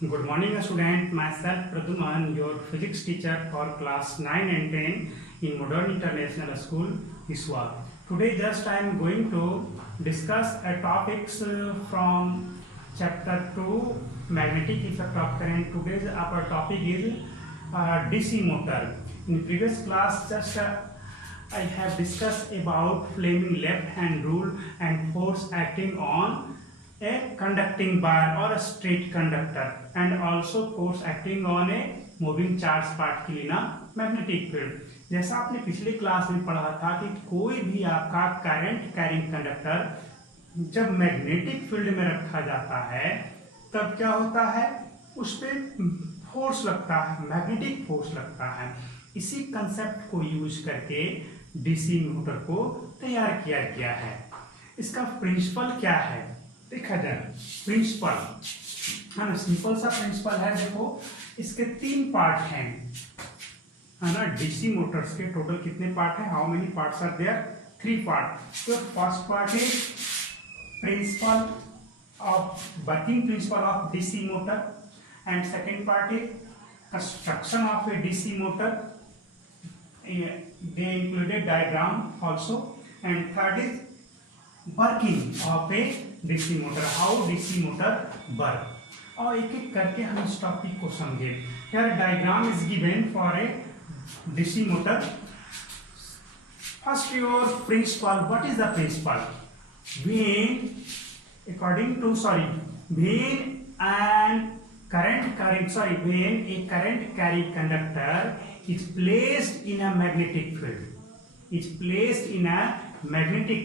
Good morning, student. Myself Praduman, your physics teacher for class 9 and 10 in Modern International School, ISWA. Today, just I am going to discuss a topics from chapter 2, magnetic effect of current. Today's our topic is DC motor. In previous class, just I have discussed about Fleming left hand rule and force acting on a conducting bar or a straight conductor, and also force acting on a moving charge particle in a magnetic field. जैसा आपने पिछले class में पढ़ा था कि कोई भी आपका करंट कैरिंग कंडक्टर जब मैग्नेटिक फील्ड में रखा जाता है तब क्या होता है, उस पर फोर्स लगता है, मैग्नेटिक फोर्स लगता है। इसी कंसेप्ट को यूज करके डीसी मोटर को तैयार किया गया है। इसका प्रिंसिपल क्या है देखा जाए। प्रिंसिपल है ना, सिंपल सा प्रिंसिपल है। देखो इसके 3 पार्ट हैं, है ना। डीसी मोटर्स के टोटल कितने पार्ट हैं, how many parts are there? 3 part. तो first part is principle of working principle of DC motor, and second part is construction of a DC motor, they included diagram also, and third is working of a DC motor, how DC motor work। और एक एक करके हम इस topic को समझे। Here diagram is given for a DC motor। First your principle, what is the principle? When a current carrying conductor is placed in a magnetic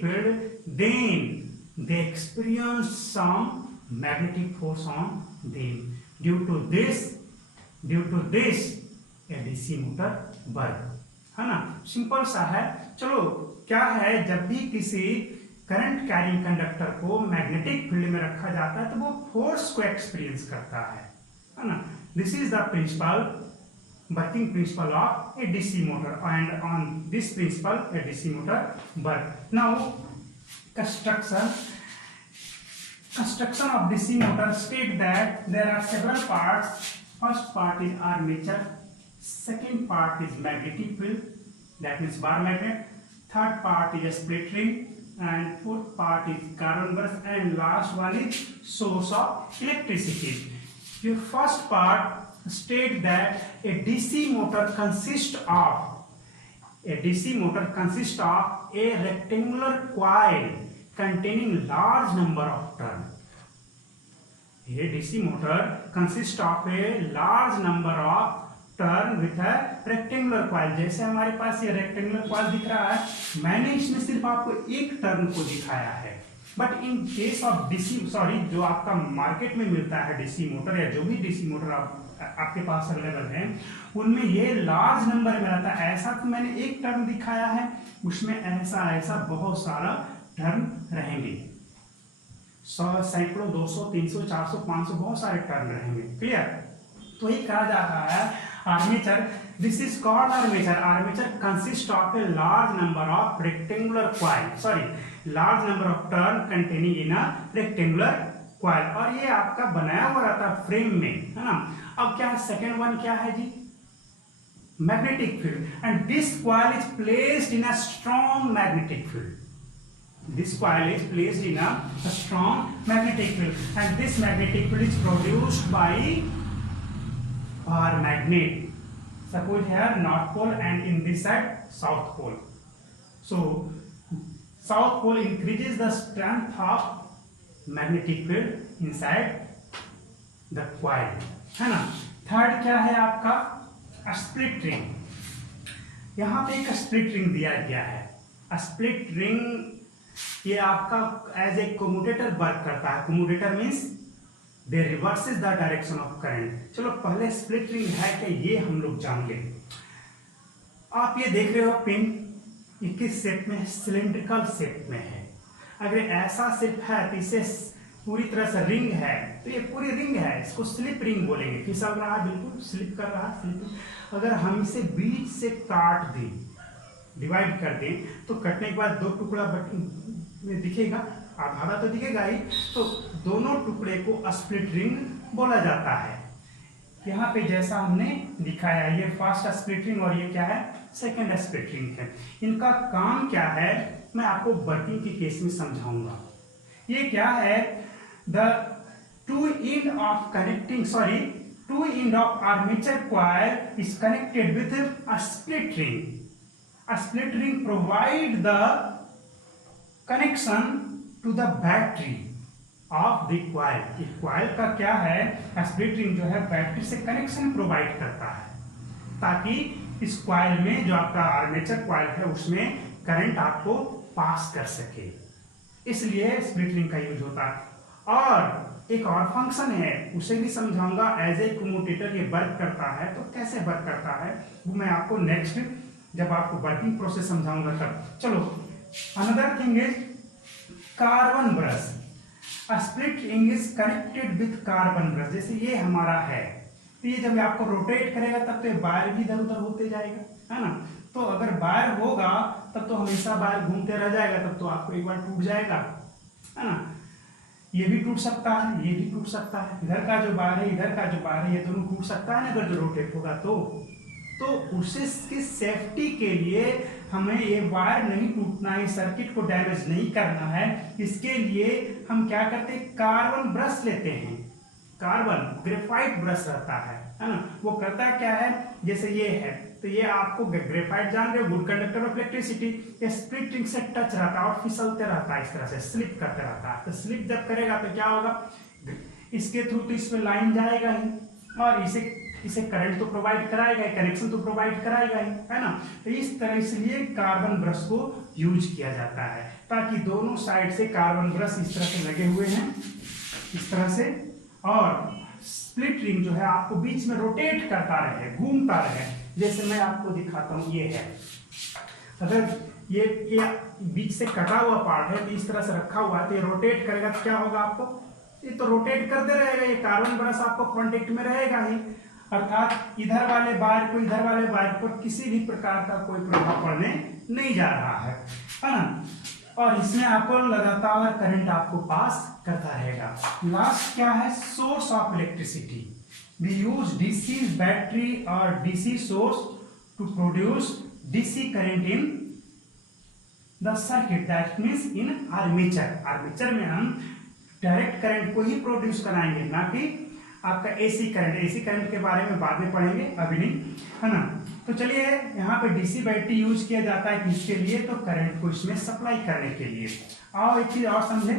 field, then they experience some magnetic force on them. Due to this a DC motor work, है ना। Simple सा है। चलो क्या है, जब भी किसी करंट कैरिंग कंडक्टर को मैग्नेटिक फील्ड में रखा जाता है तो वो फोर्स को एक्सपीरियंस करता है ना। This is the principle, working principle of a DC motor, and on this principle a DC motor work. Now construction of DC motor state that there are several parts. First part is armature, second part is magnetic field, that means bar magnet, third part is a split ring, and fourth part is carbon burst, and last one is source of electricity. Your first part state that a DC motor consists of a rectangular coil containing large number of turns. A DC motor consists of a large number of turn with है rectangular coil. जैसे हमारे पास ये rectangular coil दिख रहा है, मैंने इसमें सिर्फ आपको एक टर्न को दिखाया है। बट इन केस ऑफ जो आपका मार्केट में मिलता है डीसी मोटर, या जो भी डीसी मोटर आपके पास अवेलेबल है, उनमें ये लार्ज नंबर में रहता है। ऐसा तो मैंने एक टर्न दिखाया है, उसमें ऐसा बहुत सारा टर्न रहेंगे। 100, सैकड़ों, 200, 300, 400, 500 बहुत सारे टर्न रहेंगे। क्लियर? तो ये कहा जाता है armature. This is called armature. Armature consist of a large number of large number of turn containing in a rectangular coil, और ये आपका बनाया हुआ रहता है फ्रेम में, है ना। अब क्या है, सेकेंड वन क्या है जी, magnetic field, and this coil is placed in a strong magnetic field. This coil is placed in a strong magnetic field, and this magnetic field is produced by bar magnet. Suppose here north pole and in this side south pole. So south pole increases the strength of magnetic field inside the coil, है ना। Third क्या है आपका, split ring. यहाँ पे एक split ring दिया गया है। स्प्लिट रिंग ये आपका एज ए कम्यूटेटर वर्क करता है। Commutator means they reverses the direction of current. चलो पहले स्प्लिट रिंग है क्या ये हम लोग जान लें। आप ये देख रहे हो पिन, ये किस शेप में है, सिलिंड्रिकल शेप में है। अगर ऐसा शेप है तो इसे पूरी तरह से रिंग है, तो ये पूरी रिंग है, इसको स्लिप रिंग बोलेंगे। फिसल रहा है, बिल्कुल स्लिप कर रहा है, स्लिप। अगर हम इसे बीच से काट दें, डिवाइड कर दें, तो कटने के बाद 2 टुकड़ा में दिखेगा, आधा तो दिखेगा ही। तो दोनों टुकड़े को स्प्लिट रिंग बोला जाता है। यहाँ पे जैसा हमने दिखाया, ये फर्स्ट स्प्लिट रिंग और ये क्या है, सेकंड स्प्लिट रिंग है। इनका काम क्या है मैं आपको वर्किंग के केस में समझाऊंगा। ये क्या है, the two end of armature coil is connected with a split ring. A split ring provide the connection to the battery of the coil. इस coil का क्या है, split ring जो है बैटरी से कनेक्शन प्रोवाइड करता है ताकि इस coil में जो आपका आर्मेचर coil है उसमें करंट आपको पास कर सके, इसलिए स्प्लिट रिंग का यूज होता है। और एक और फंक्शन है उसे भी समझाऊंगा, एज ए कम्यूटेटर ये वर्क करता है। तो कैसे वर्क करता है वो मैं आपको नेक्स्ट जब आपको वर्किंग प्रोसेस समझाऊंगा तब। चलो, another thing is carbon brush. A split ring is connected with carbon brush. जैसे ये हमारा है, तो ये जब आपको रोटेट करेगा तब तो वायर भी इधर उधर होते जाएगा, है ना। तो अगर वायर होगा तब तो हमेशा वायर घूमते रह जाएगा, तब तो आपको एक बार टूट जाएगा, है ना। ये भी टूट सकता है, ये भी टूट सकता है, इधर का जो वायर है इधर का जो वायर है ये दोनों टूट सकता है ना अगर जो रोटेट होगा तो उसकी सेफ्टी के लिए हमें ये वायर नहीं टूटना है, सर्किट को डैमेज नहीं करना है। इसके लिए हम क्या करते हैं, कार्बन ब्रश लेते हैं। कार्बन ग्रेफाइट ब्रश रहता है ना। वो करता क्या है, जैसे ये है तो ये आपको ग्रेफाइट जान रहे हो, गुड कंडक्टर ऑफ इलेक्ट्रिसिटी। ये स्प्लिट रिंग से टच रहता है और फिसलते रहता है, इस तरह से स्लिप करते रहता है। तो स्लिप जब करेगा तो क्या होगा, इसके थ्रू तो इसमें लाइन जाएगा ही और इसे करंट तो प्रोवाइड कराएगा, कनेक्शन तो प्रोवाइड कराएगा ही, है ना। तो इस तरह इसलिए कार्बन ब्रश को यूज किया जाता है ताकि दोनों साइड से कार्बन ब्रश इस तरह से लगे हुए हैं, इस तरह से, और स्प्लिट रिंग जो है आपको बीच में रोटेट करता रहे, घूमता रहे। जैसे मैं आपको दिखाता हूं, ये है, अगर ये बीच से कटा हुआ पार्ट है तो इस तरह से रखा हुआ है तो ये रोटेट करेगा तो क्या होगा, आपको ये तो रोटेट करते रहेगा, ये कार्बन ब्रश आपको कांटेक्ट में रहेगा ही, अर्थात इधर वाले वायर को इधर वाले वायर पर किसी भी प्रकार का कोई प्रभाव पड़ने नहीं जा रहा है ना। और इसमें आपको लगातार करंट आपको पास करता रहेगा। लास्ट क्या है, source of electricity. We use DC battery और DC source to produce DC current in the circuit, that means in armature. Armature में हम डायरेक्ट करंट को ही प्रोड्यूस कराएंगे, ना कि आपका एसी करंट। एसी करंट के बारे में बाद में पढ़ेंगे, अभी नहीं, है ना। तो चलिए, यहाँ पे डीसी बैटरी यूज किया जाता है किसके लिए, तो करंट को इसमें सप्लाई करने के लिए। आओ एक चीज और समझे,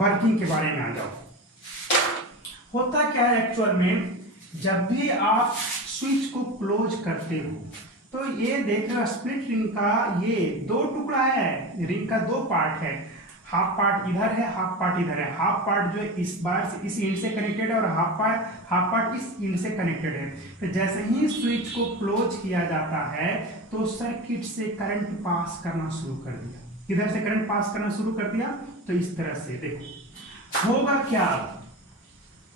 वर्किंग के बारे में आ जाओ। होता क्या है एक्चुअल में, जब भी आप स्विच को क्लोज करते हो तो ये देख रहे हो स्प्लिट रिंग का ये दो टुकड़ा है, रिंग का दो पार्ट है, हाफ पार्ट इधर है, हाफ पार्ट इधर है। हाफ पार्ट जो है इस बार से इस एंड से कनेक्टेड है और हाफ पार्ट इस एंड से कनेक्टेड है। तो जैसे ही स्विच को क्लोज किया जाता है तो सर्किट से करंट पास करना शुरू कर दिया, इधर से करंट पास करना शुरू कर दिया। तो इस तरह से देखो होगा क्या,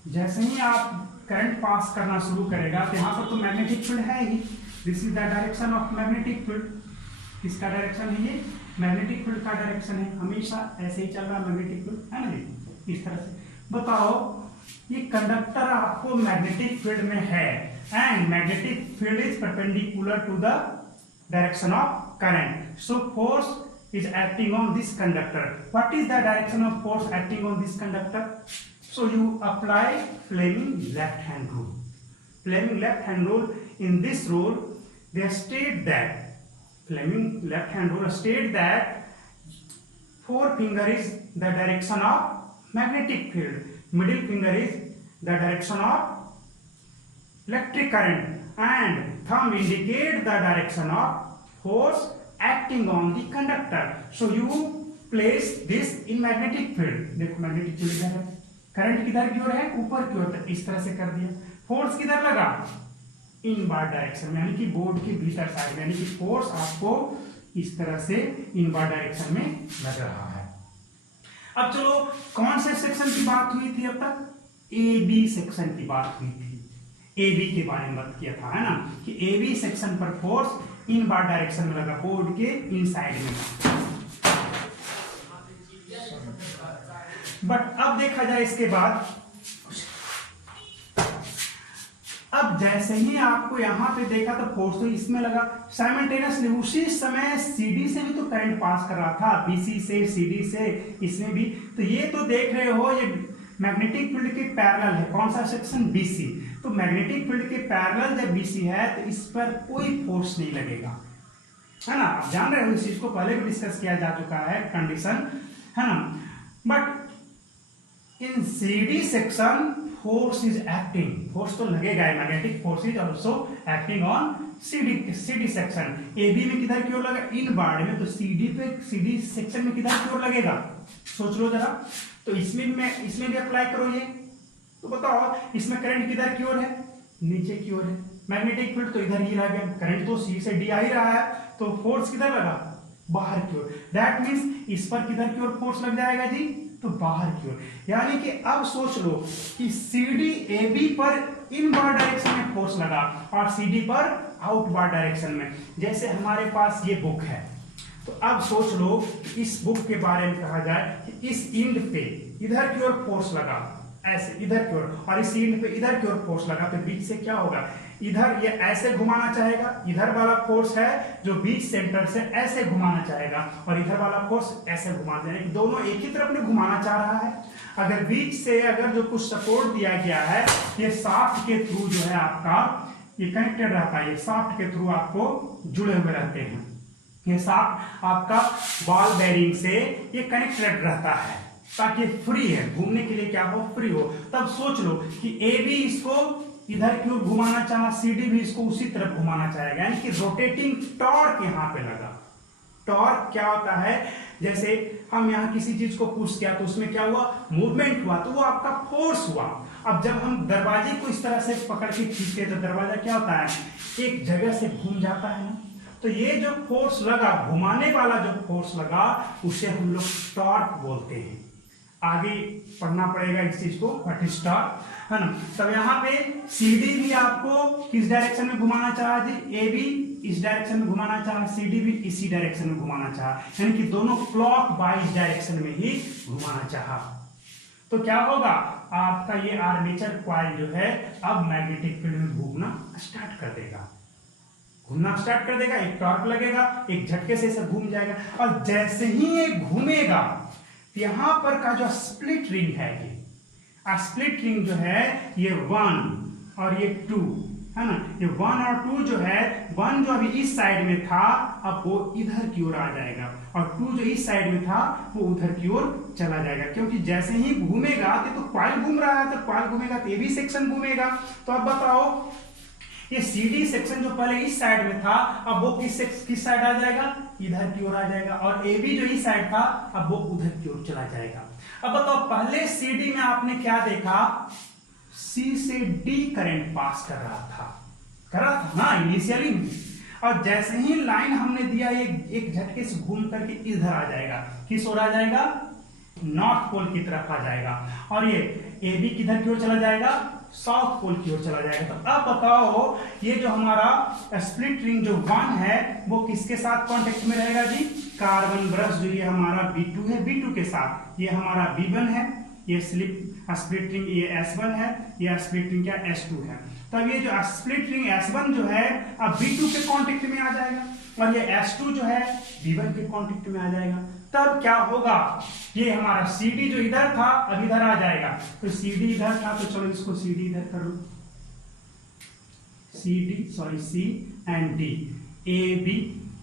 जैसे ही आप करंट पास करना शुरू करेगा तो यहाँ पर तो मैग्नेटिक फील्ड है ही, this is the direction of magnetic field. किसका डायरेक्शन है ये, मैग्नेटिक फील्ड का डायरेक्शन है, हमेशा ऐसे ही चल रहा मैग्नेटिक फील्ड, है ना जी। इस तरह से बताओ, ये कंडक्टर आपको मैग्नेटिक फील्ड में है and magnetic field is perpendicular to the direction of current, so force is acting on this conductor. What is the direction of force acting on this conductor, so you apply Fleming left hand rule. Fleming left hand rule, in this rule they state that Fleming left hand rule state that forefinger is the direction of magnetic field, middle finger is the direction of electric current and thumb indicate the direction of force acting on the conductor. So you place this in magnetic field. देखो magnetic field इधर है, current किधर की ओर है, ऊपर की ओर, इस तरह से कर दिया। फोर्स किधर लगा, इनवर्ड डायरेक्शन में, यानी कि बोर्ड के भीतर साइड, यानी कि फोर्स आपको इस तरह से इनवर्ड डायरेक्शन में लग रहा है। अब चलो, कौन से सेक्शन की बात हुई थी अब तक, ए बी सेक्शन की बात हुई थी। ए बी के बारे में बात किया था, है ना, कि ए बी सेक्शन पर फोर्स इनवर्ड डायरेक्शन में लगा, बोर्ड के इन साइड में। बट अब देखा जाए इसके बाद जैसे ही आपको यहाँ पे देखा तो फोर्स तो इसमें लगा, साइमल्टेनियसली उसी समय CD से भी तो करंट पास कर रहा था, BC से CD से, इसमें भी। तो ये तो देख रहे हो ये मैग्नेटिक फील्ड के पैरेलल है, कौन सा सेक्शन, BC। तो मैग्नेटिक फील्ड के पैरेलल जब BC है तो इस पर कोई फोर्स नहीं लगेगा, है ना। आप जान रहे हो इस चीज को, पहले भी डिस्कस किया जा चुका है कंडीशन, है ना। But in CD section force is acting, force तो लगेगा, magnetic force is also acting on CD section. AB में किधर की ओर लगा, इनवर्ड में, तो CD सेक्शन में किधर की ओर लगेगा, सोच लो जरा। तो इसमें भी अप्लाई करो ये, तो बताओ इसमें करंट किधर की ओर है, नीचे की ओर है, मैग्नेटिक फील्ड तो इधर ही रह गया, करंट तो C से D आ ही रहा है, तो फोर्स किधर लगा, बाहर की ओर। दैट मींस इस पर किधर की ओर फोर्स लग जाएगा जी, तो बाहर की ओर। यानी कि अब सोच लो कि CD AB पर इनवर्ड डायरेक्शन में फोर्स लगा और CD पर आउटवर्ड डायरेक्शन में। जैसे हमारे पास ये बुक है, तो अब सोच लो इस बुक के बारे में कहा जाए कि इस इंड पे इधर की ओर फोर्स लगा, ऐसे इधर की ओर, और इस इंड पे इधर की ओर फोर्स लगा, तो बीच से क्या होगा, इधर ये ऐसे घुमाना चाहेगा, इधर वाला फोर्स है जो बीच सेंटर से ऐसे घुमाना चाहेगा, और इधर वाला फोर्स ऐसे घुमाना चाहेगा, दोनों एक ही तरफ में घुमाना चाह रहा है। अगर बीच से अगर जो कुछ सपोर्ट दिया गया है, ये शाफ्ट के थ्रू जो है आपका ये कनेक्टेड रहता है, ये शाफ्ट के थ्रू आपको जुड़े हुए रहते हैं, ये शाफ्ट आपका बॉल बेयरिंग से ये कनेक्टेड रहता है, ताकि फ्री है, घूमने के लिए क्या हो, फ्री हो। तब सोच लो कि AB इसको इधर की ओर घुमाना चाहा, CD भी इसको उसी तरफ घुमाना चाहेगा, यानी कि रोटेटिंग टॉर्क यहाँ पे लगा। टॉर्क क्या होता है, जैसे हम यहाँ किसी चीज को पुश किया तो उसमें क्या हुआ, मूवमेंट हुआ, तो वो आपका फोर्स हुआ। अब जब हम दरवाजे को इस तरह से पकड़ के खींचते तो दरवाजा क्या होता है, एक जगह से घूम जाता है ना। तो ये जो फोर्स लगा, घुमाने वाला जो फोर्स लगा, उसे हम लोग टॉर्क बोलते हैं। आगे पढ़ना पड़ेगा इस चीज को, व्हाट इज टॉर्क, है ना। तब यहाँ पे CD भी आपको किस डायरेक्शन में घुमाना चाहा जी, AB इस डायरेक्शन में घुमाना चाहा, CD भी इसी डायरेक्शन में घुमाना चाहा, यानी कि दोनों क्लॉक वाइज डायरेक्शन में ही घुमाना चाहा। तो क्या होगा, आपका ये आर्मेचर कॉइल जो है अब मैग्नेटिक फील्ड में घूमना स्टार्ट कर देगा, घूमना स्टार्ट कर देगा, एक टॉर्क लगेगा, एक झटके से इसे घूम जाएगा, और जैसे ही ये घूमेगा यहां पर का जो स्प्लिट रिंग है, ये स्प्लिट रिंग जो है ये 1 और ये 2 है ना, ये 1 और 2 जो है, 1 जो अभी इस साइड में था अब वो इधर की ओर आ जाएगा, और 2 जो इस साइड में था वो उधर की ओर चला जाएगा, क्योंकि जैसे ही घूमेगा तो कॉइल घूम रहा है, तो कॉइल घूमेगा तो AB सेक्शन घूमेगा। तो अब बताओ ये CD सेक्शन जो पहले इस साइड में था अब वो किस साइड आ जाएगा, इधर की ओर आ जाएगा, और AB जो इस साइड था अब वो उधर की ओर चला जाएगा। अब बताओ पहले CD में आपने क्या देखा, C से D करंट पास कर रहा था ना इनिशियली, और जैसे ही लाइन हमने दिया एक झटके से घूम करके इधर आ जाएगा, किस ओर आ जाएगा, नॉर्थ पोल की तरफ आ जाएगा, और ये AB किधर की ओर चला जाएगा, साउथ पोल की ओर चला जाएगा। तो अब बताओ ये जो हमारा स्प्लिट रिंग जो 1 है वो किसके साथ कांटेक्ट में रहेगा जी, कार्बन ब्रश जो ये हमारा B2 है, B2 के साथ ये हमारा B1 है, ये स्प्लिट रिंग ये S1 है, ये स्प्लिट रिंग क्या S2 है। तब ये जो स्प्लिट रिंग S1 जो है अब B2 के कांटेक्ट में आ जाएगा, और ये S2 जो है B1 के कांटेक्ट में आ जाएगा। तब क्या होगा, ये हमारा CD जो इधर था अब इधर आ जाएगा, तो CD इधर था तो चलो इसको CD इधर कर लो, C and D, AB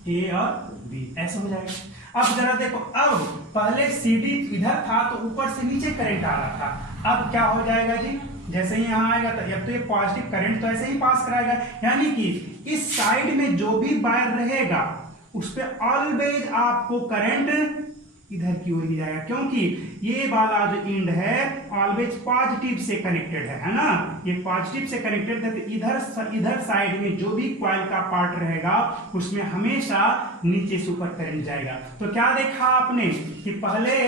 A और B ऐसे हो जाएगा। अब जरा देखो, अब पहले CD इधर था तो ऊपर से नीचे करंट आ रहा था, अब क्या हो जाएगा जी, जैसे ही यहाँ आएगा तो अब तो ये पॉजिटिव करंट तो ऐसे ही पास कराएगा, यानी कि इस साइड में जो भी वायर रहेगा उस पे ऑलवेज आपको करंट इधर की ओर ही जाएगा, क्योंकि ये वाला जो एंड है ऑलवेज पॉजिटिव से कनेक्टेड है ना, ये पॉजिटिव से कनेक्टेड है, तो इधर साइड में जो भी कॉइल का पार्ट रहेगा उसमें हमेशा नीचे से ऊपर करंट जाएगा। तो क्या देखा आपने कि पहले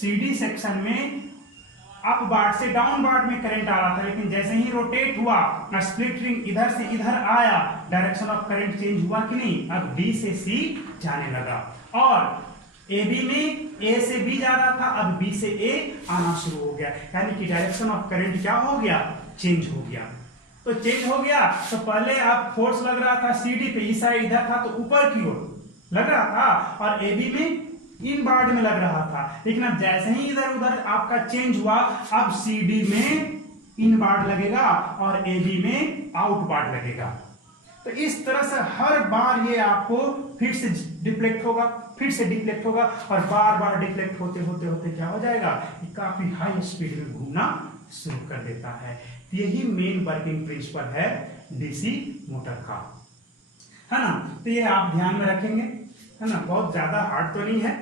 CD सेक्शन में अपवार्ड से डाउनवार्ड में करंट आ रहा था, लेकिन जैसे ही रोटेट हुआ स्प्लिट रिंग इधर से इधर आया, डायरेक्शन ऑफ करंट चेंज हुआ कि नहीं, अब B से C जाने लगा, और AB में A से B जा रहा था अब B से A आना शुरू हो गया, यानी कि डायरेक्शन ऑफ करंट क्या हो गया, चेंज हो गया। तो चेंज हो गया। तो पहले आप फोर्स लग रहा था सीडी पे, इस साइड इधर था तो ऊपर की ओर लग रहा था, और एबी में इनवार्ड में लग रहा था। लेकिन अब जैसे ही इधर उधर आपका चेंज हुआ, अब सीडी में इनवार्ड लगेगा और एबी में आउटवार्ड लगेगा। तो इस तरह से हर बार ये आपको फिर से डिफ्लेक्ट होगा, फिर से डिफ्लेक्ट होगा, और बार बार डिफ्लेक्ट होते होते होते क्या हो जाएगा, ये काफी हाई स्पीड में घूमना शुरू कर देता है। यही मेन वर्किंग प्रिंसिपल है डीसी मोटर का, है ना। तो ये आप ध्यान में रखेंगे, है ना। बहुत ज्यादा हार्ड तो नहीं है,